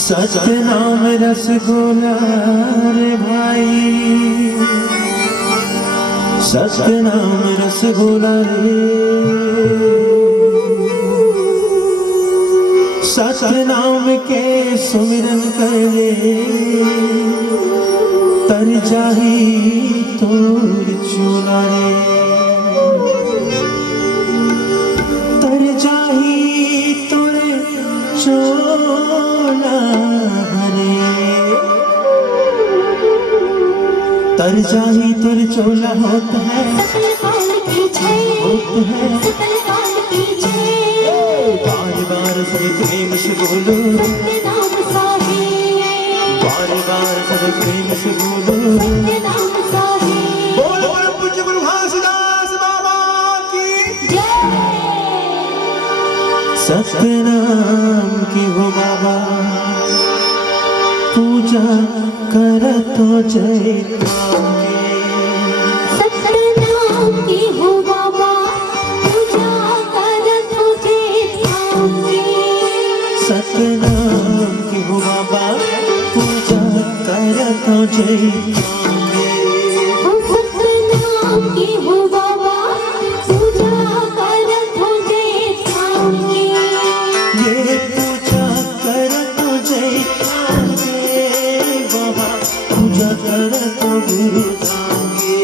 सतनाम रसगुल्ला रे भाई, सतनाम रसगुल्ला रे, सतनाम के सुमिरन करे तर जाही तोर चूला रे, तर जाही तोरे चोला हरे, तर जाही तोरे चोला होता है, होता है बार बार सब प्रेम से बोलो, बार बार सब प्रेम से बोलो, बोलो परम पूज्य गुरु घासीदास बाबा की सतनाम की हो बाबा पूजा कर तो जय सतनाम की हो बाबा पूजा कर तो जय, सतनाम की हो बाबा पूजा कर तो जय, सतनाम की हो बाबा पूजा कर तो जय, ये पूजा कर तो जय बाबा पूजा कर तो गुरु धांगे,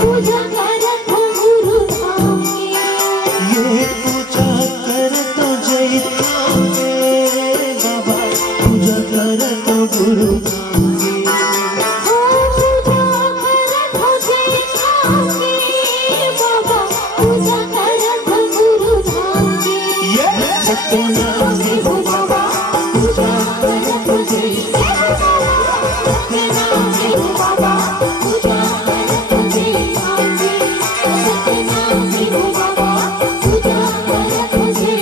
पूजा कर तो गुरु धांगे, ये पूजा कर तो जय बाबा पूजा कर तो गुरु धांगे, पूजा कर तो गुरु धांगे, ये सतनाम की हो बाबा पूजा कर तो जय, सतनाम की हो बाबा पूजा कर तो जय, सतनाम की हो बाबा पूजा कर तो जय।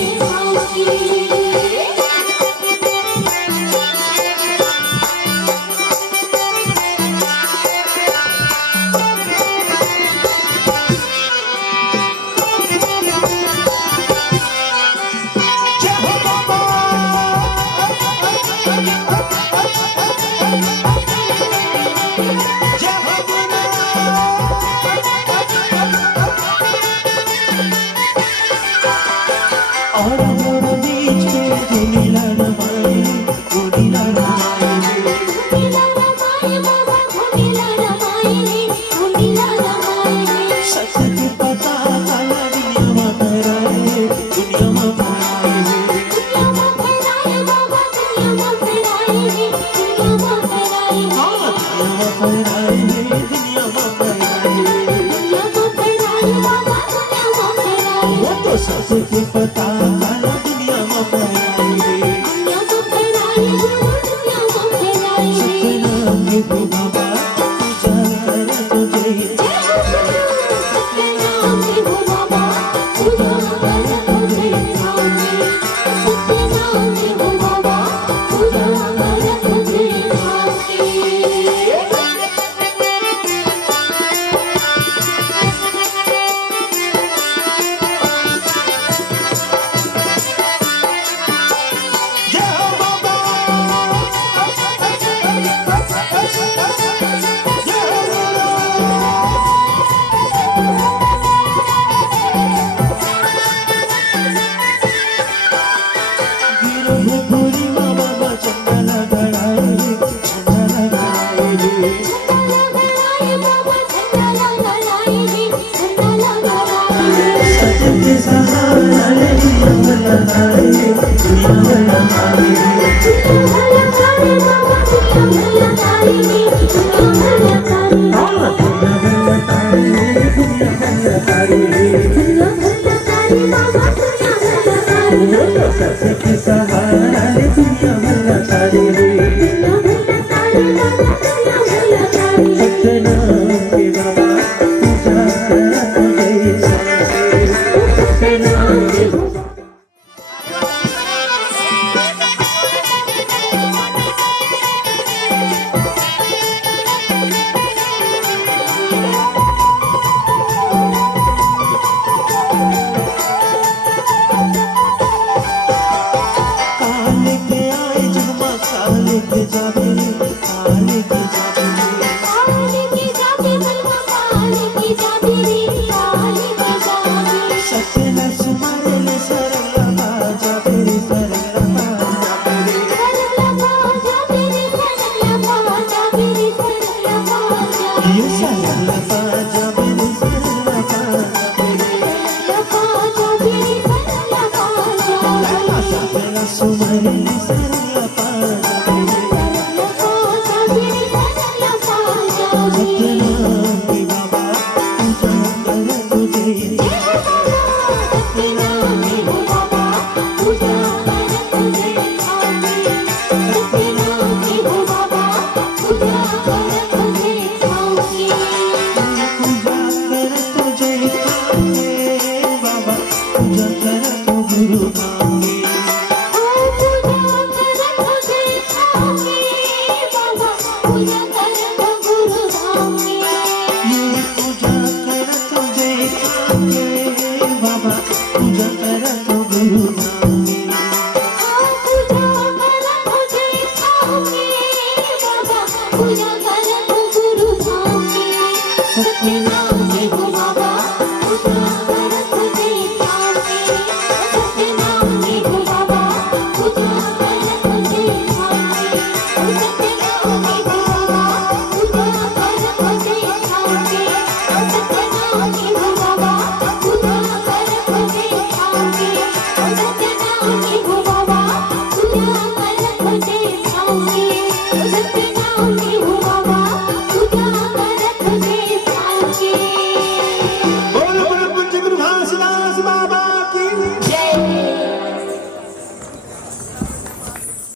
जय हो बाबा, जय हो गुरु, और दोनों बीच में धुनीला रमाए, धुनीला रमाए, सत्य की पता काला दुनिया में फैलाए, दुनिया में फैलाए, हाँ दुनिया में फैलाए, दुनिया में फैलाए, वो तो सत्य की पता काला दुनिया में फैलाए, सतनाम की हो बाबा पूजा कर तो जय, जय हो बाबा, जय हो गिरो है पूरी बाबा चंदन लगाए, चंदन लगाए, सत्य के सहारा दुनिया में लगाए, दुनिया में लगाए, सत्यनाम के बाबा पूजा करत जय स्वामी सत्यनाम के काले के आए जुम्मा काले के जाबे काले के जाबे सत्यना सुमारे ले सरला बाजा तेरी सरला बाजा तेरी ये सरला बाजा तेरी सरला बाजा सत्यना सुमारे ले सरला बाजा सत्यनाम के बाबा पूजा करत जय पूजा करत जय खांगे बाबा पूजा करत गुरु खांगे ये पूजा करत जय खांगे बाबा पूजा करत गुरु खांगे पूजा कर गुरु धाम के सत्यनारायण